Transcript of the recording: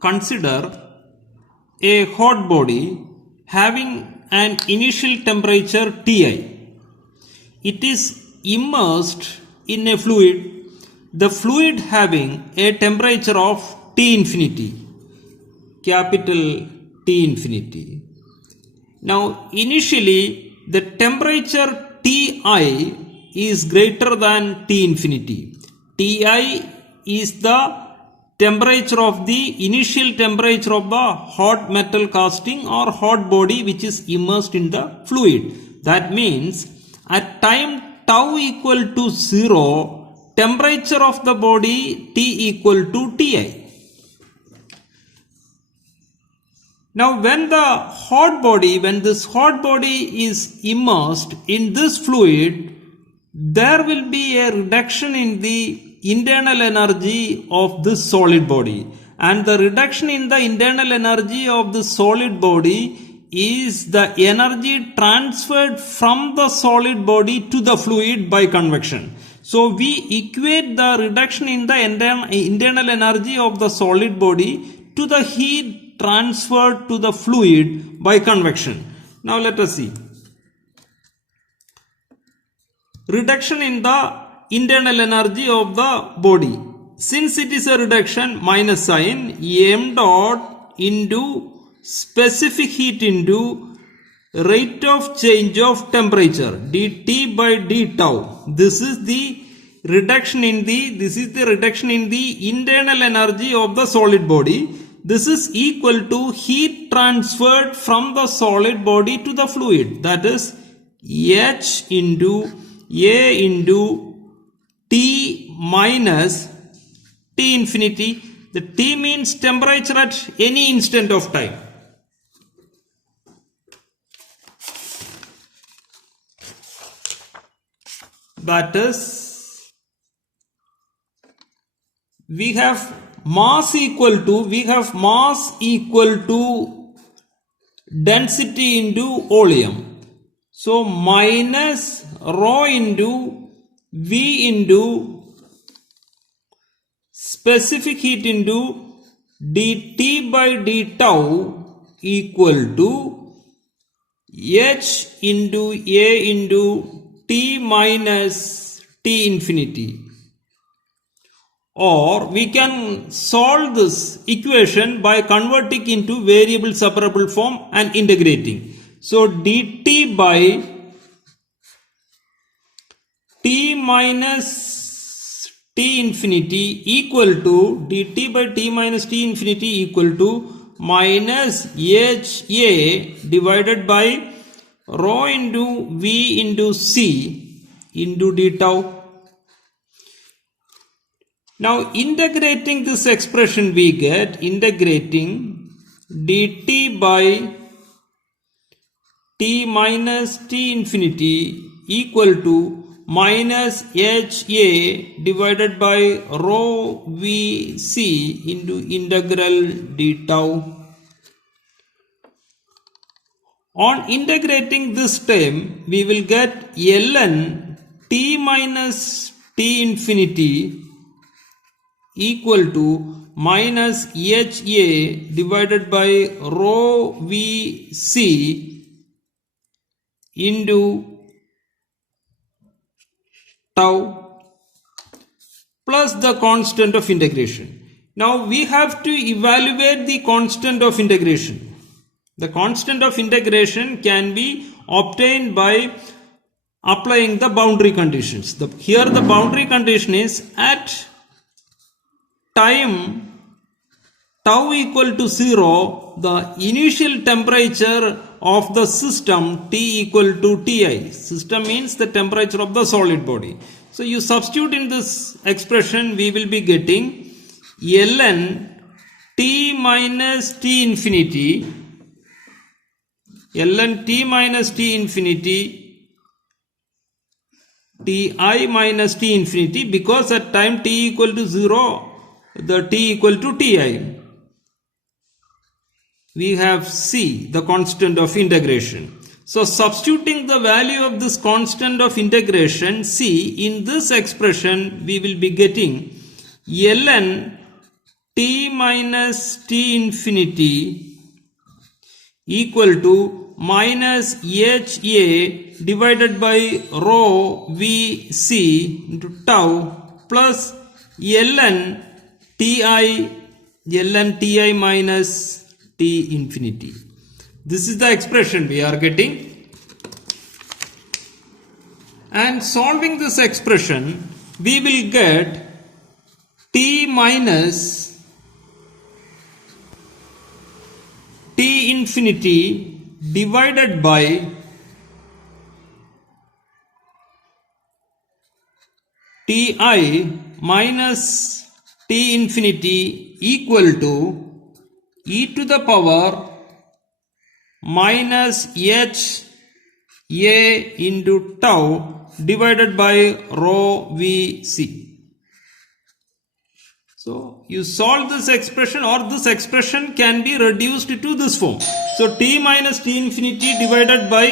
consider a hot body having an initial temperature Ti. It is immersed in a fluid, the fluid having a temperature of T infinity, capital T infinity. Now initially the temperature Ti is greater than T infinity. Ti is the temperature of the initial temperature of the hot metal casting or hot body which is immersed in the fluid. That means at time tau equal to 0, temperature of the body T equal to Ti. Now when this hot body is immersed in this fluid, there will be a reduction in the internal energy of this solid body, and the reduction in the internal energy of the solid body is the energy transferred from the solid body to the fluid by convection. So we equate the reduction in the internal energy of the solid body to the heat transferred to the fluid by convection. Now let us see. Reduction in the internal energy of the body. Since it is a reduction, minus sign, m dot into specific heat into rate of change of temperature dt by d tau. This is the reduction in the internal energy of the solid body. This is equal to heat transferred from the solid body to the fluid, that is H into A into T minus T infinity. The T means temperature at any instant of time. That is, we have mass equal to density into volume. So minus rho into V into specific heat into dt by d tau equal to H into A into T minus T infinity. Or we can solve this equation by converting into variable separable form and integrating. So dt by T minus T infinity equal to dt by T minus T infinity equal to minus HA divided by rho into V into C into d tau. Now integrating this expression, we get integrating dt by T minus T infinity equal to minus HA divided by rho VC into integral d tau. On integrating this term, we will get ln T minus T infinity equal to minus HA divided by rho VC into tau plus the constant of integration. Now we have to evaluate the constant of integration. The constant of integration can be obtained by applying the boundary conditions. Here the boundary condition is at time tau equal to 0, the initial temperature of the system T equal to Ti. System means the temperature of the solid body. So you substitute in this expression, we will be getting ln T minus T infinity Ti minus T infinity, because at time T equal to 0, the T equal to Ti. We have C, the constant of integration. So substituting the value of this constant of integration C in this expression, we will be getting ln t minus t infinity equal to minus HA divided by rho VC into tau plus ln Ti minus T infinity. This is the expression we are getting. And solving this expression, we will get T minus T infinity divided by Ti minus T infinity equal to e to the power minus h a into tau divided by rho vc. So you solve this expression, or this expression can be reduced to this form. So t minus t infinity divided by